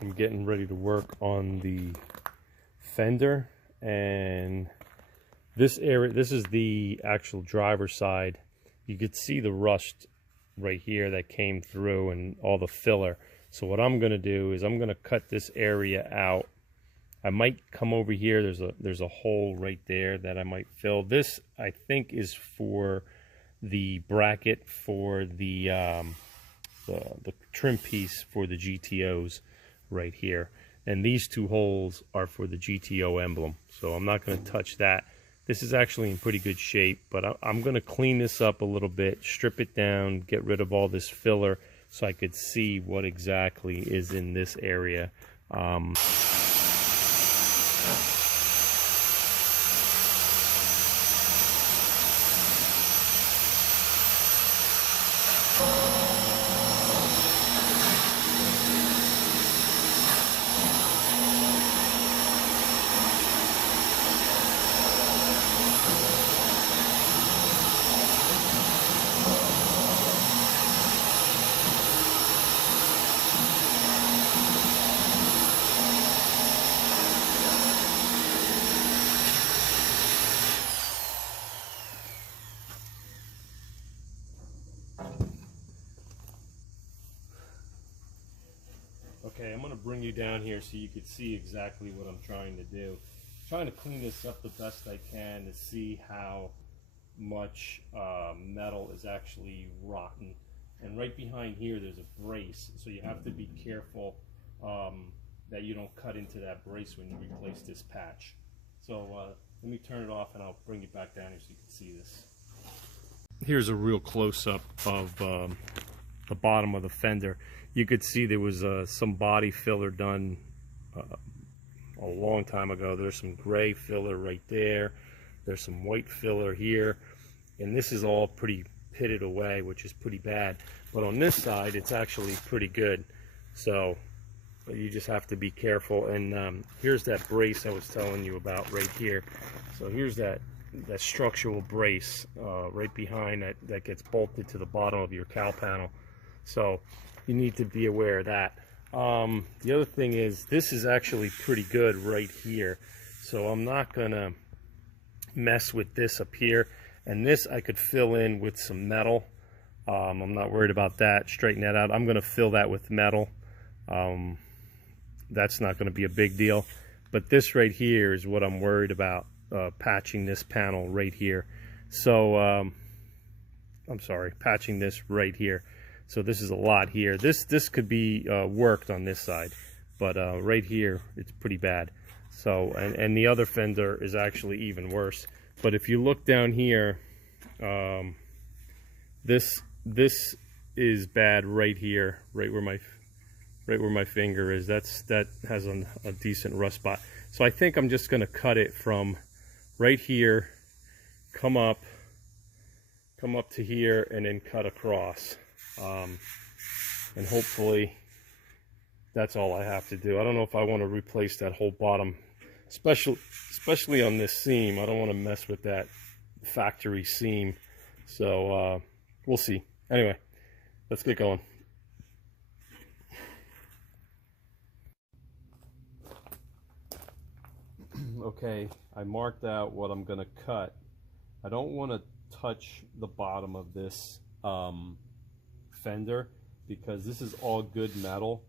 I'm getting ready to work on the fender, and this area, this is the actual driver's side. You could see the rust right here that came through and all the filler. So what I'm going to do is I'm going to cut this area out. I might come over here. There's a hole right there that I might fill. This, I think, is for the bracket for the trim piece for the GTOs right here. And these two holes are for the GTO emblem. So I'm not going to touch that. This is actually in pretty good shape, but I'm going to clean this up a little bit, strip it down, get rid of all this filler so I could see what exactly is in this area. Okay, I'm going to bring you down here so you can see exactly what I'm trying to do. I'm trying to clean this up the best I can to see how much metal is actually rotten. And right behind here there's a brace, so you have to be careful that you don't cut into that brace when you replace this patch. So let me turn it off and I'll bring you back down here so you can see this. Here's a real close-up of the bottom of the fender. You could see there was some body filler done a long time ago. There's some gray filler right there. There's some white filler here. And this is all pretty pitted away, which is pretty bad. But on this side, it's actually pretty good. So you just have to be careful. And here's that brace I was telling you about right here. So here's that structural brace right behind that gets bolted to the bottom of your cowl panel. So you need to be aware of that. The other thing is, this is actually pretty good right here. So I'm not gonna mess with this up here. And this I could fill in with some metal. I'm not worried about that. Straighten that out. I'm gonna fill that with metal. That's not gonna be a big deal. But this right here is what I'm worried about, patching this panel right here. So, I'm sorry, patching this right here. So this is a lot here. This could be worked on this side, but right here it's pretty bad. So and the other fender is actually even worse. But if you look down here, this is bad right here, right where my finger is. That has a decent rust spot. So I think I'm just going to cut it from right here, come up to here, and then cut across. And hopefully that's all I have to do. I don't know if I want to replace that whole bottom, especially on this seam. I don't want to mess with that factory seam. So we'll see. Anyway, let's get going. Okay, I marked out what I'm going to cut. I don't want to touch the bottom of this fender because this is all good metal.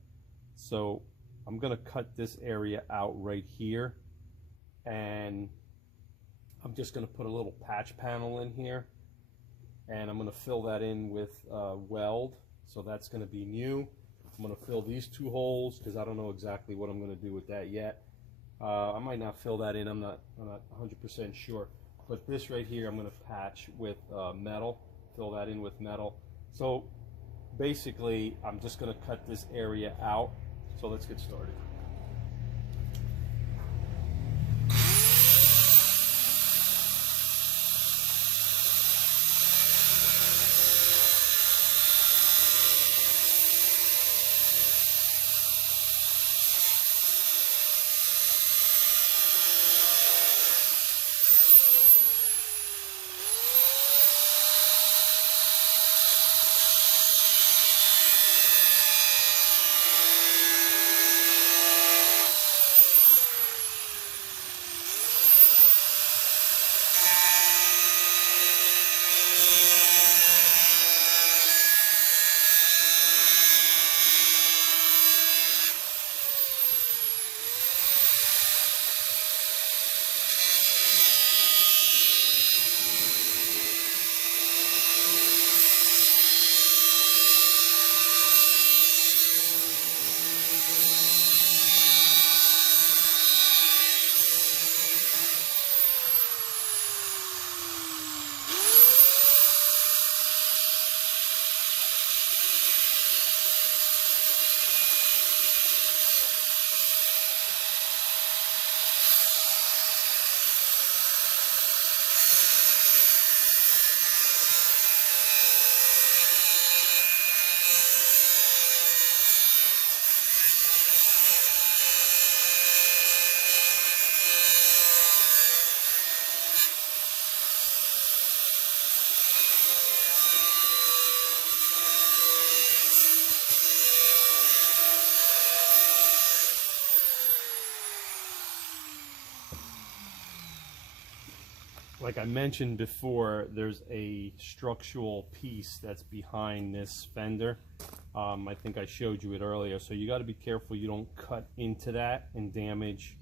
So I'm going to cut this area out right here, and I'm just going to put a little patch panel in here, and I'm going to fill that in with weld. So that's going to be new. I'm going to fill these two holes because I don't know exactly what I'm going to do with that yet. I might not fill that in. I'm not 100% sure. But this right here, I'm going to patch with metal. Fill that in with metal. So basically, I'm just going to cut this area out. So let's get started. like I mentioned before, there's a structural piece that's behind this fender. I think I showed you it earlier, so you got to be careful you don't cut into that and damage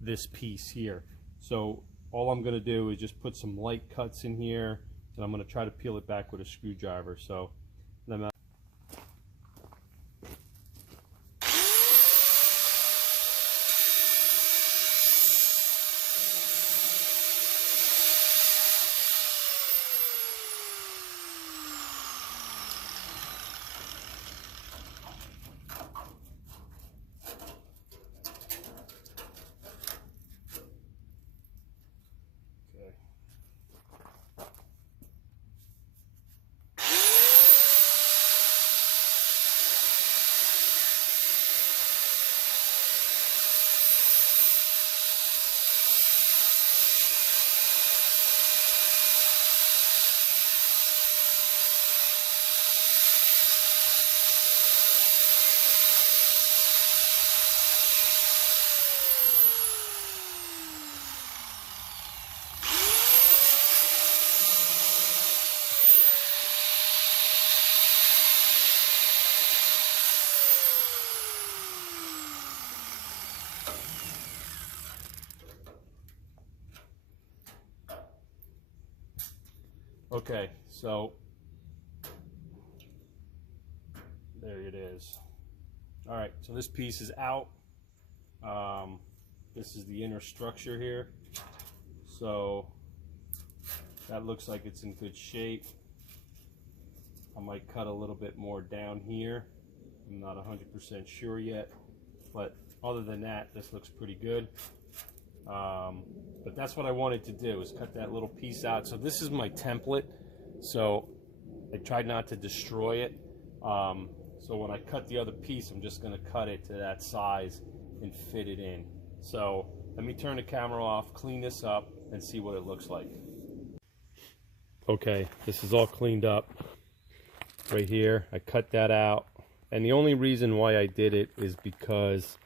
this piece here. So all I'm going to do is just put some light cuts in here, and I'm going to try to peel it back with a screwdriver. So then okay, so there it is. All right, so this piece is out. This is the inner structure here. So that looks like it's in good shape. I might cut a little bit more down here. I'm not 100% sure yet, but other than that, this looks pretty good. But that's what I wanted to do, is cut that little piece out. So this is my template, so I tried not to destroy it. So when I cut the other piece, I'm just going to cut it to that size and fit it in. So let me turn the camera off, clean this up, and see what it looks like. Okay, this is all cleaned up right here. I cut that out, and the only reason why I did it is because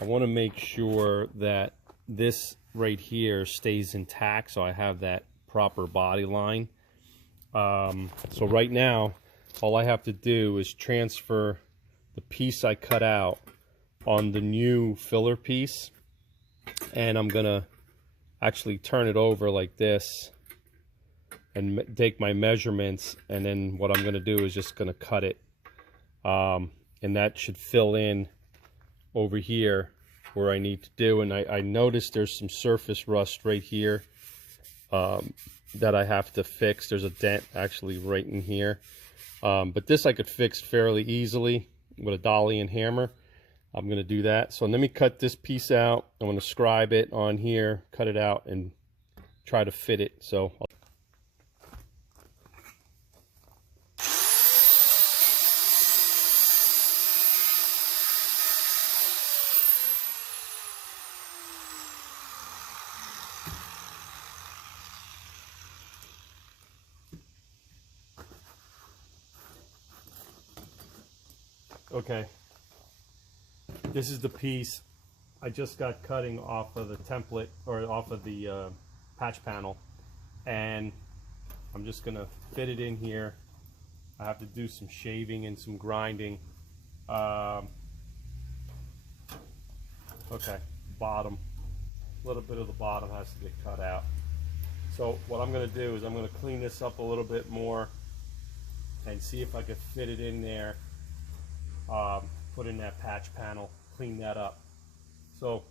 I want to make sure that this right here stays intact, so I have that proper body line. So right now, all I have to do is transfer the piece I cut out on the new filler piece, and I'm gonna actually turn it over like this and take my measurements, and then what I'm gonna do is just gonna cut it, and that should fill in over here where I need to do. And I noticed there's some surface rust right here that I have to fix. There's a dent actually right in here, but this I could fix fairly easily with a dolly and hammer. I'm going to do that. So let me cut this piece out. I'm going to scribe it on here, cut it out, and try to fit it. So okay, this is the piece I just got cutting off of the template, or off of the patch panel, and I'm just gonna fit it in here. I have to do some shaving and some grinding. Okay, bottom, a little bit of the bottom has to get cut out. So what I'm gonna do is I'm gonna clean this up a little bit more and see if I could fit it in there. Put in that patch panel, clean that up. So,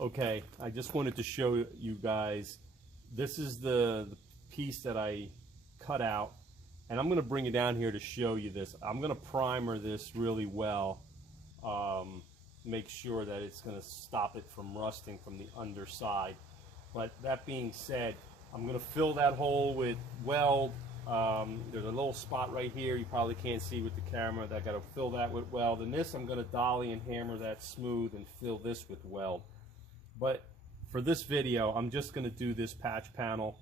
okay, I just wanted to show you guys, this is the piece that I cut out, and I'm gonna bring it down here to show you this. I'm gonna primer this really well, make sure that it's gonna stop it from rusting from the underside. But that being said, I'm gonna fill that hole with weld. There's a little spot right here you probably can't see with the camera that I got to fill that with weld, and this I'm going to dolly and hammer that smooth and fill this with weld. But for this video, I'm just going to do this patch panel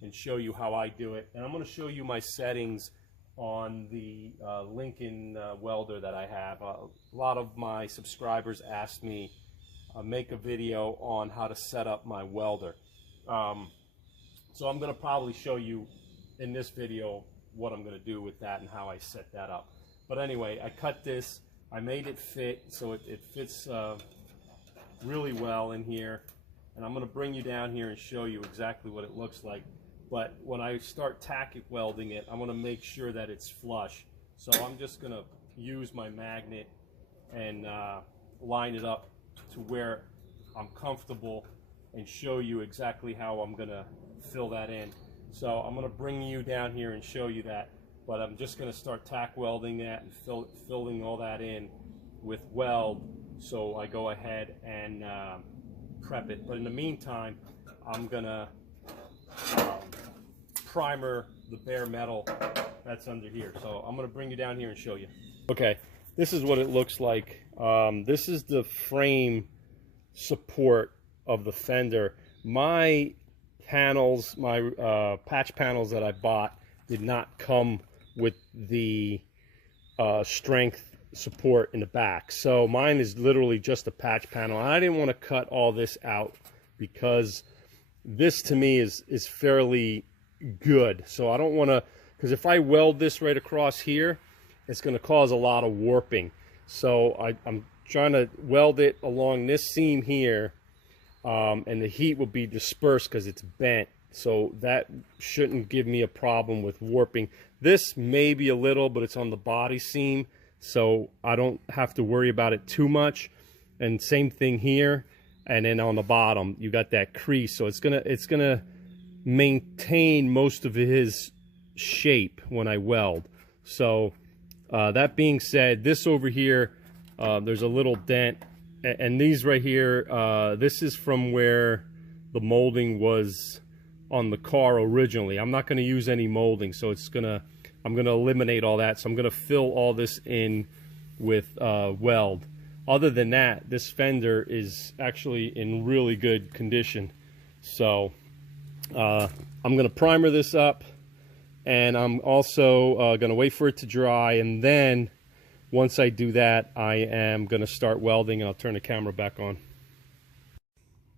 and show you how I do it, and I'm going to show you my settings on the Lincoln welder that I have. A lot of my subscribers asked me make a video on how to set up my welder, So I'm going to probably show you in this video what I'm going to do with that and how I set that up. But anyway, I cut this, I made it fit, so it fits really well in here. And I'm going to bring you down here and show you exactly what it looks like. But when I start tack welding it, I'm going to make sure that it's flush. So I'm just going to use my magnet and line it up to where I'm comfortable and show you exactly how I'm going to fill that in. So I'm going to bring you down here and show you that, but I'm just going to start tack welding that and filling all that in with weld. So I go ahead and prep it. But in the meantime, I'm going to primer the bare metal that's under here. So I'm going to bring you down here and show you. Okay, this is what it looks like. This is the frame support of the fender. My panels, my patch panels that I bought did not come with the strength support in the back. So mine is literally just a patch panel. I didn't want to cut all this out because this to me is fairly good. So I don't want to, because if I weld this right across here, it's going to cause a lot of warping. So I'm trying to weld it along this seam here, and the heat will be dispersed because it's bent. So that shouldn't give me a problem with warping. This may be a little, but it's on the body seam, so I don't have to worry about it too much. And same thing here, and then on the bottom you got that crease, so it's gonna maintain most of his shape when I weld. So that being said, this over here, there's a little dent, and these right here, this is from where the molding was on the car originally. I'm not going to use any molding, so I'm gonna eliminate all that. So I'm gonna fill all this in with weld. Other than that, this fender is actually in really good condition. So I'm gonna primer this up, and I'm also gonna wait for it to dry, and then once I do that, I am gonna start welding, and I'll turn the camera back on.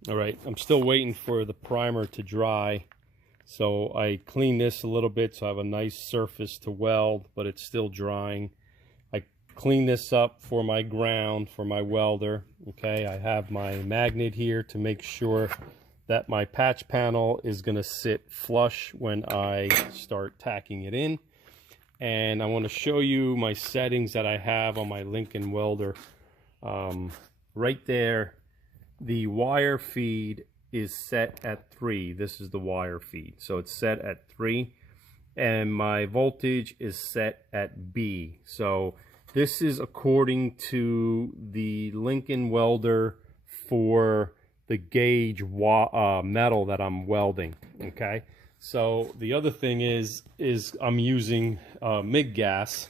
All right, I'm still waiting for the primer to dry. So I clean this a little bit so I have a nice surface to weld, but it's still drying. I clean this up for my ground, for my welder. Okay, I have my magnet here to make sure that my patch panel is going to sit flush when I start tacking it in. And I want to show you my settings that I have on my Lincoln welder. Right there, the wire feed is set at 3. This is the wire feed, so it's set at 3, and my voltage is set at B. So this is according to the Lincoln welder for the gauge metal that I'm welding. Okay, so the other thing is I'm using MIG gas.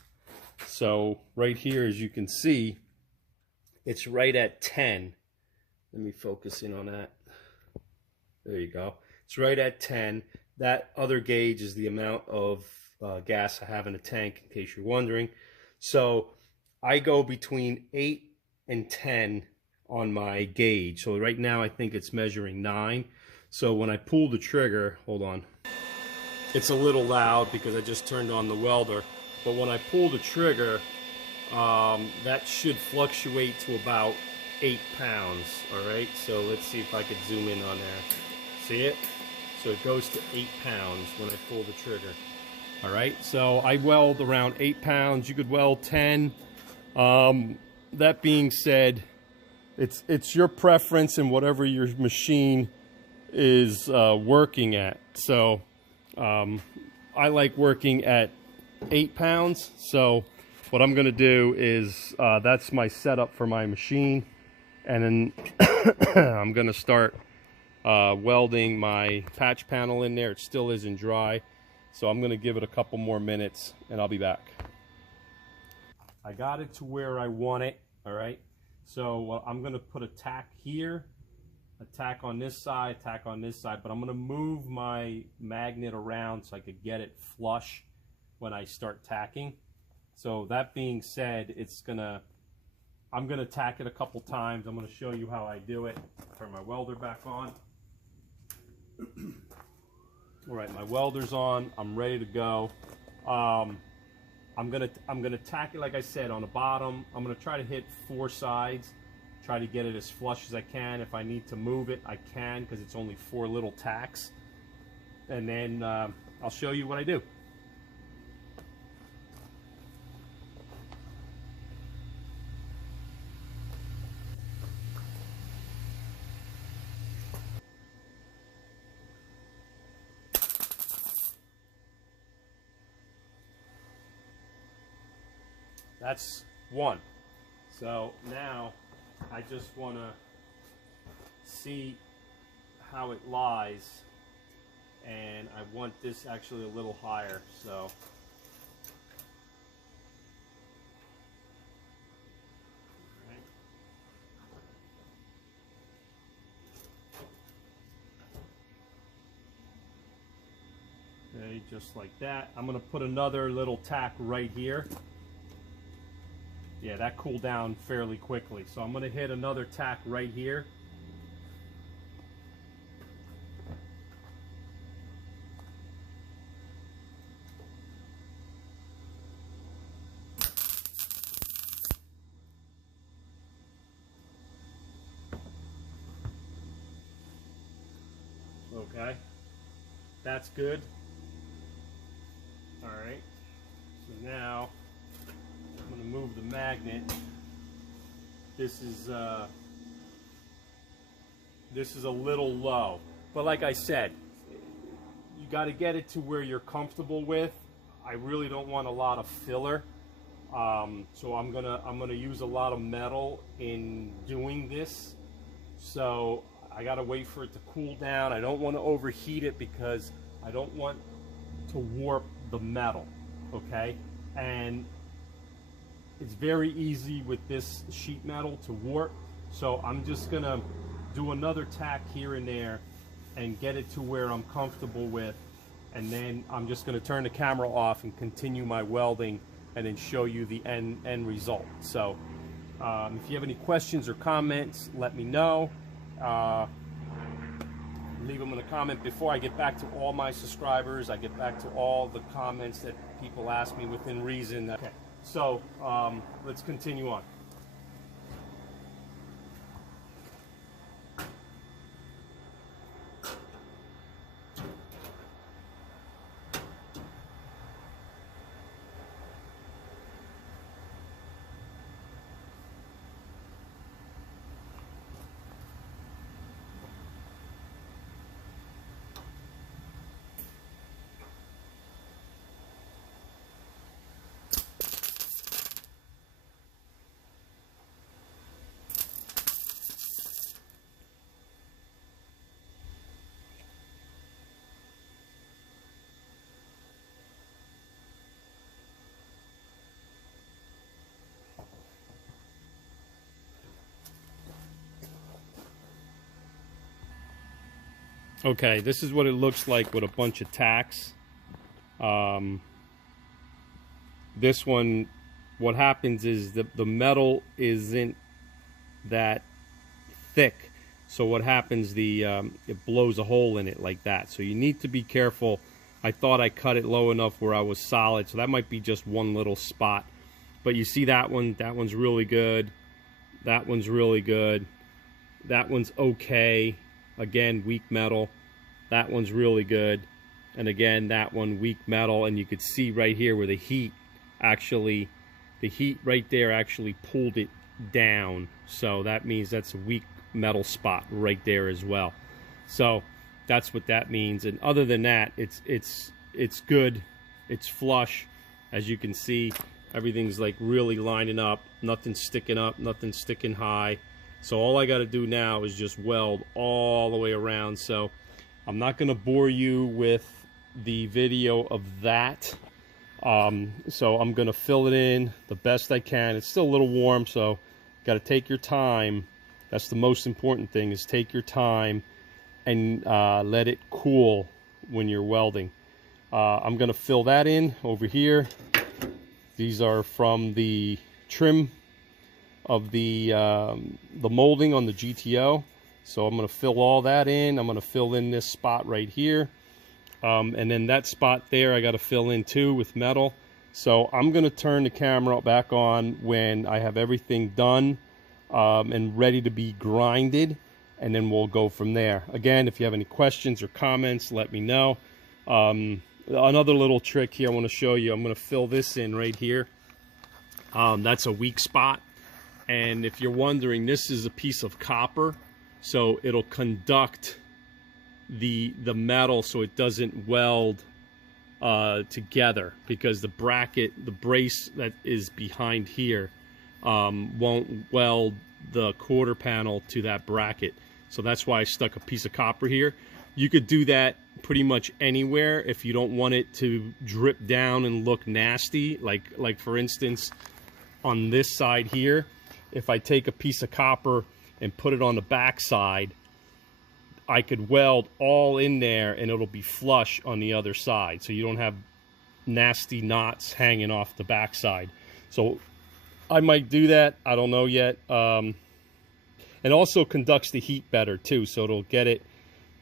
So right here, as you can see, it's right at 10. Let me focus in on that. There you go. It's right at 10. That other gauge is the amount of gas I have in the tank, in case you're wondering. So I go between 8 and 10 on my gauge. So right now I think it's measuring 9. So when I pull the trigger, hold on. It's a little loud because I just turned on the welder. But when I pull the trigger, that should fluctuate to about 8 pounds. All right, so let's see if I could zoom in on there. See it? So it goes to 8 pounds when I pull the trigger. All right, so I weld around 8 pounds. You could weld 10. That being said, it's your preference and whatever your machine is working at. So I like working at 8 pounds. So what I'm going to do is that's my setup for my machine. And then I'm going to start welding my patch panel in there. It still isn't dry, so I'm going to give it a couple more minutes and I'll be back. I got it to where I want it. All right, so I'm going to put a tack here, a tack on this side, tack on this side, but I'm going to move my magnet around so I could get it flush when I start tacking. So that being said, I'm going to tack it a couple times. I'm going to show you how I do it. Turn my welder back on. All right, my welder's on. I'm ready to go. I'm gonna tack it like I said on the bottom. I'm gonna try to hit 4 sides. Try to get it as flush as I can. If I need to move it, I can, because it's only 4 little tacks. And then I'll show you what I do. That's one. So now I just want to see how it lies, and I want this actually a little higher. So okay, just like that. I'm going to put another little tack right here. Yeah, that cooled down fairly quickly. So I'm going to hit another tack right here. Okay, that's good. All right, so now I'm going to move the magnet. This is a little low, but like I said, you got to get it to where you're comfortable with. I really don't want a lot of filler, so I'm gonna use a lot of metal in doing this. So I got to wait for it to cool down. I don't want to overheat it because I don't want to warp the metal. Okay, and it's very easy with this sheet metal to warp, so I'm just gonna do another tack here and there and get it to where I'm comfortable with, and then I'm just gonna turn the camera off and continue my welding and then show you the end result. So if you have any questions or comments, let me know. Leave them in a comment. Before I get back to all my subscribers, I get back to all the comments that people ask me within reason. Okay. So let's continue on. Okay, this is what it looks like with a bunch of tacks. This one, what happens is the metal isn't that thick. So what happens, it blows a hole in it like that. So you need to be careful. I thought I cut it low enough where I was solid. So that might be just one little spot. But you see that one's really good. That one's really good. That one's okay. Again, weak metal. That one's really good. And again, that one, weak metal. And you could see right here where the heat right there actually pulled it down. So that means that's a weak metal spot right there as well. So that's what that means. And other than that, it's good. It's flush. As you can see, everything's like really lining up. Nothing's sticking up, nothing's sticking high. So all I got to do now is just weld all the way around. So I'm not going to bore you with the video of that. So I'm going to fill it in the best I can. It's still a little warm, so got to take your time. That's the most important thing, is take your time and let it cool when you're welding. I'm going to fill that in over here. These are from the trim of the molding on the GTO. So I'm going to fill all that in. I'm going to fill in this spot right here. And then that spot there I got to fill in too with metal. So I'm going to turn the camera back on when I have everything done and ready to be grinded, and then we'll go from there. Again, if you have any questions or comments, let me know. Another little trick here I want to show you. I'm going to fill this in right here. That's a weak spot. And if you're wondering, this is a piece of copper, so it'll conduct the metal so it doesn't weld together, because the bracket, the brace that is behind here won't weld the quarter panel to that bracket. So that's why I stuck a piece of copper here. You could do that pretty much anywhere if you don't want it to drip down and look nasty. Like for instance, on this side here, if I take a piece of copper and put it on the back side, I could weld all in there and it'll be flush on the other side, so you don't have nasty knots hanging off the back side. So I might do that, I don't know yet. And also conducts the heat better too, so it'll get it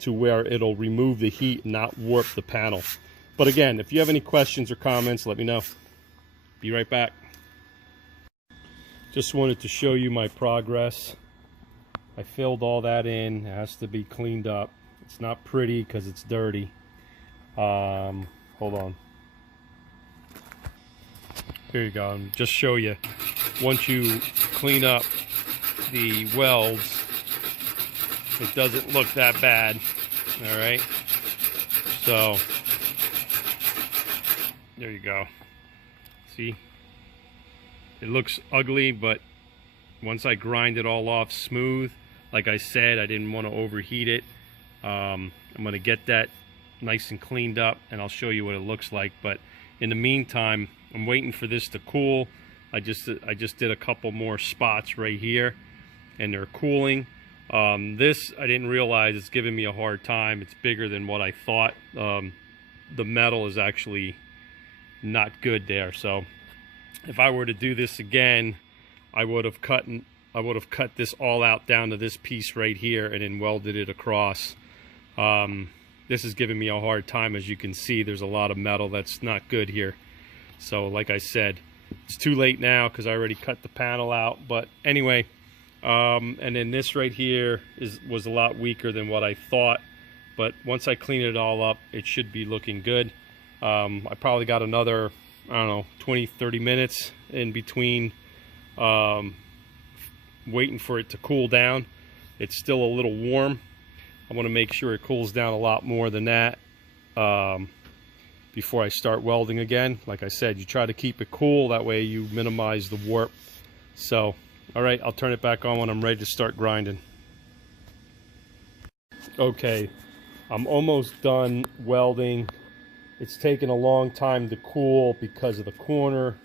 to where it'll remove the heat and not warp the panel. But again, if you have any questions or comments, let me know. Be right back. Just wanted to show you my progress. I filled all that in. It has to be cleaned up. It's not pretty because it's dirty. Hold on. Here you go. Just show you. Once you clean up the welds, it doesn't look that bad. All right. So there you go. See? It looks ugly, but once I grind it all off smooth, like I said, I didn't want to overheat it. I'm going to get that nice and cleaned up, and I'll show you what it looks like. But in the meantime, I'm waiting for this to cool. I just did a couple more spots right here, and they're cooling. This, I didn't realize, it's giving me a hard time. It's bigger than what I thought. The metal is actually not good there. So if I were to do this again, I would have cut this all out down to this piece right here and then welded it across. This is giving me a hard time. As you can see, there's a lot of metal that's not good here. So like I said, it's too late now because I already cut the panel out. But anyway, and then this right here was a lot weaker than what I thought. But once I clean it all up, it should be looking good. I probably got another, I don't know, 20-30 minutes in between waiting for it to cool down. It's still a little warm. I want to make sure it cools down a lot more than that before I start welding again. Like I said, you try to keep it cool, that way you minimize the warp. So alright, I'll turn it back on when I'm ready to start grinding. Okay, I'm almost done welding. It's taken a long time to cool because of the corner.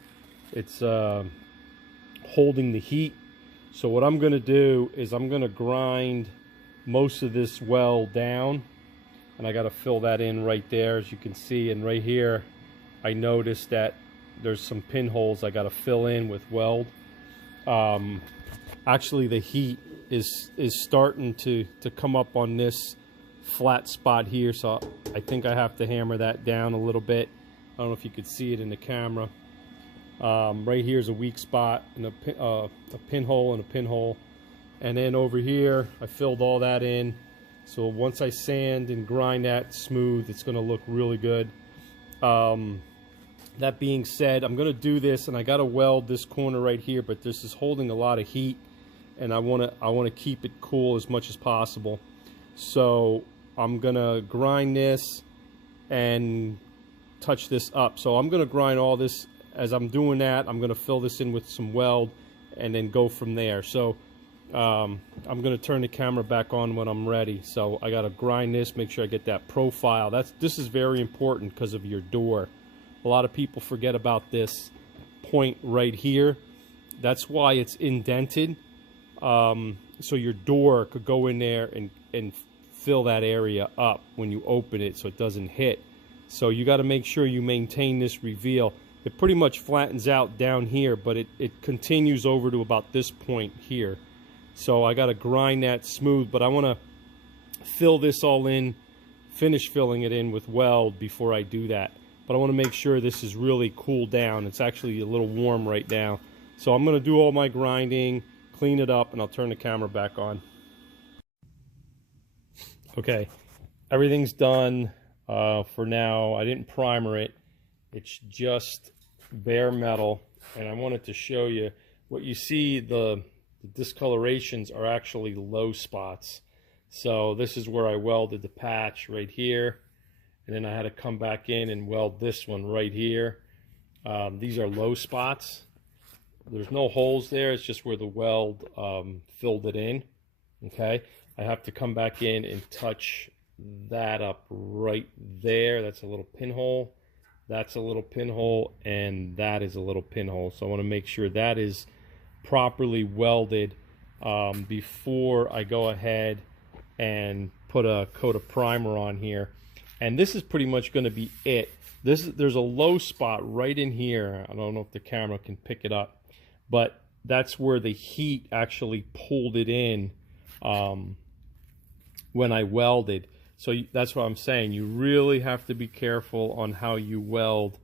It's holding the heat. So what I'm going to do is I'm going to grind most of this weld down, and I got to fill that in right there, as you can see. And right here I noticed that there's some pinholes I got to fill in with weld. Actually the heat is starting to come up on this flat spot here, so I think I have to hammer that down a little bit. I don't know if you could see it in the camera. Right here is a weak spot, and a pinhole and a pinhole. And then over here I filled all that in, so once I sand and grind that smooth, it's going to look really good. That being said, I'm going to do this, and I got to weld this corner right here, but this is holding a lot of heat, and I want to keep it cool as much as possible. So I'm going to grind this and touch this up. So I'm going to grind all this. As I'm doing that, I'm going to fill this in with some weld and then go from there. So I'm going to turn the camera back on when I'm ready. So I got to grind this, make sure I get that profile. This is very important because of your door. A lot of people forget about this point right here. That's why it's indented. So your door could go in there and fill that area up when you open it so it doesn't hit. So you got to make sure you maintain this reveal. It pretty much flattens out down here, but it continues over to about this point here. So I got to grind that smooth, but I want to fill this all in, finish filling it in with weld before I do that. But I want to make sure this is really cooled down. It's actually a little warm right now. So I'm going to do all my grinding, clean it up, and I'll turn the camera back on. Okay, everything's done for now. I didn't primer it. It's just bare metal. And I wanted to show you what you see, the discolorations are actually low spots. So this is where I welded the patch right here. And then I had to come back in and weld this one right here. These are low spots. There's no holes there. It's just where the weld filled it in. Okay. I have to come back in and touch that up right there. That's a little pinhole. That's a little pinhole. And that is a little pinhole. So I want to make sure that is properly welded before I go ahead and put a coat of primer on here. And this is pretty much going to be it. There's a low spot right in here. I don't know if the camera can pick it up, but that's where the heat actually pulled it in when I welded. So that's what I'm saying. You really have to be careful on how you weld.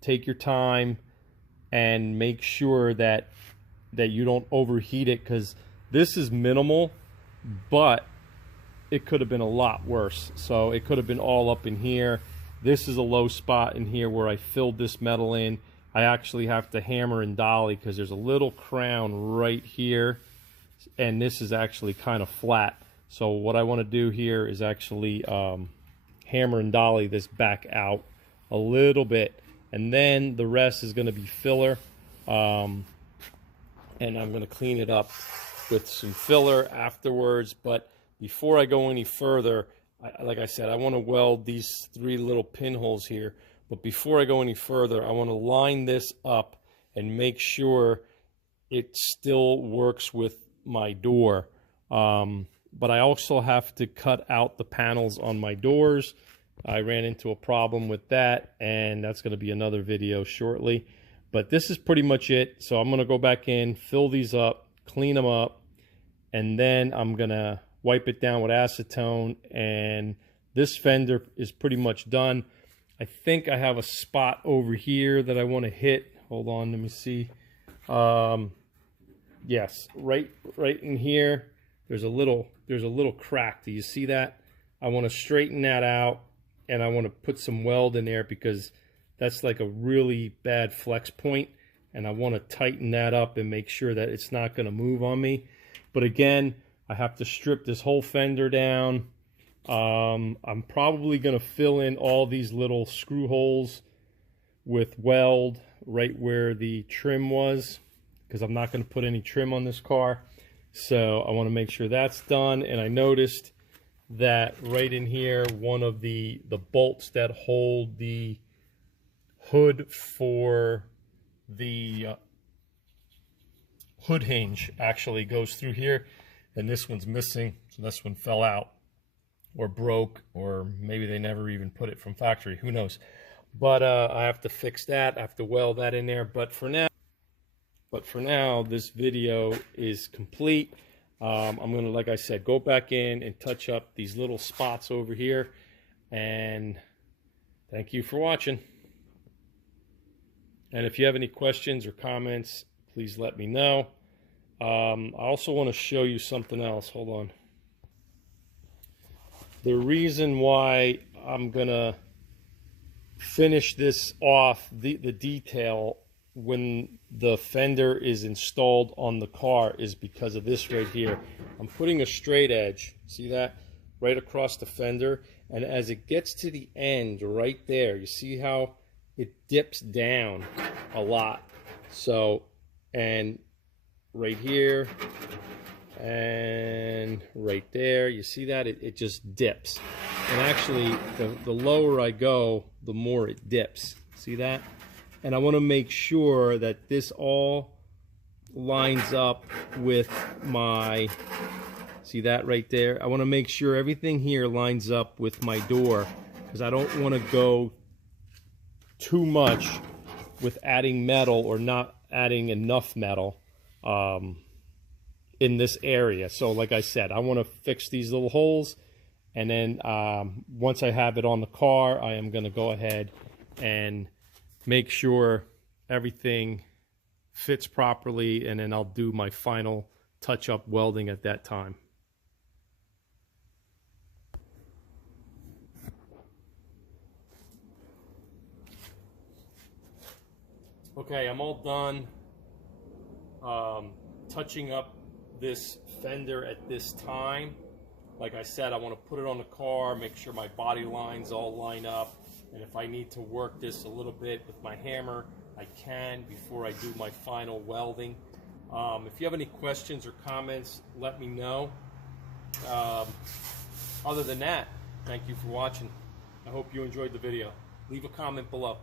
Take your time and make sure that you don't overheat it, because this is minimal, but it could have been a lot worse. So it could have been all up in here. This is a low spot in here where I filled this metal in. I actually have to hammer and dolly because there's a little crown right here, and this is actually kind of flat. So what I want to do here is actually hammer and dolly this back out a little bit, and then the rest is going to be filler, and I'm going to clean it up with some filler afterwards. But before I go any further, like I said, I want to weld these 3 little pinholes here. But before I go any further, I want to line this up and make sure it still works with my door. But I also have to cut out the panels on my doors. I ran into a problem with that, and that's going to be another video shortly. But this is pretty much it. So I'm going to go back in, fill these up, clean them up, and then I'm going to wipe it down with acetone, and this fender is pretty much done. I think I have a spot over here that I want to hit. Hold on, let me see. Yes, right in here. There's a little crack. Do you see that? I want to straighten that out, and I want to put some weld in there because that's like a really bad flex point, and I want to tighten that up and make sure that it's not going to move on me. But again, I have to strip this whole fender down. I'm probably going to fill in all these little screw holes with weld right where the trim was, because I'm not going to put any trim on this car. So I want to make sure that's done. And I noticed that right in here, one of the bolts that hold the hood for the hood hinge actually goes through here, and this one's missing. So this one fell out or broke, or maybe they never even put it from factory, who knows. But I have to fix that. I have to weld that in there. But for now, this video is complete. I'm gonna, like I said, go back in and touch up these little spots over here. And thank you for watching. And if you have any questions or comments, please let me know. I also want to show you something else. Hold on. The reason why I'm gonna finish this off, the detail, when the fender is installed on the car, is because of this right here. I'm putting a straight edge, see that, right across the fender, and as it gets to the end right there, you see how it dips down a lot. So, and right here and right there, you see that it just dips. And actually, the lower I go, the more it dips. See that? And I want to make sure that this all lines up with my, see that right there? I want to make sure everything here lines up with my door, because I don't want to go too much with adding metal or not adding enough metal. in this area. So like I said, I want to fix these little holes, and then once I have it on the car, I am going to go ahead and make sure everything fits properly, and then I'll do my final touch-up welding at that time. Okay, I'm all done touching up this fender at this time. Like I said, I want to put it on the car, make sure my body lines all line up, and if I need to work this a little bit with my hammer, I can before I do my final welding. If you have any questions or comments, let me know. Other than that, thank you for watching. I hope you enjoyed the video. Leave a comment below.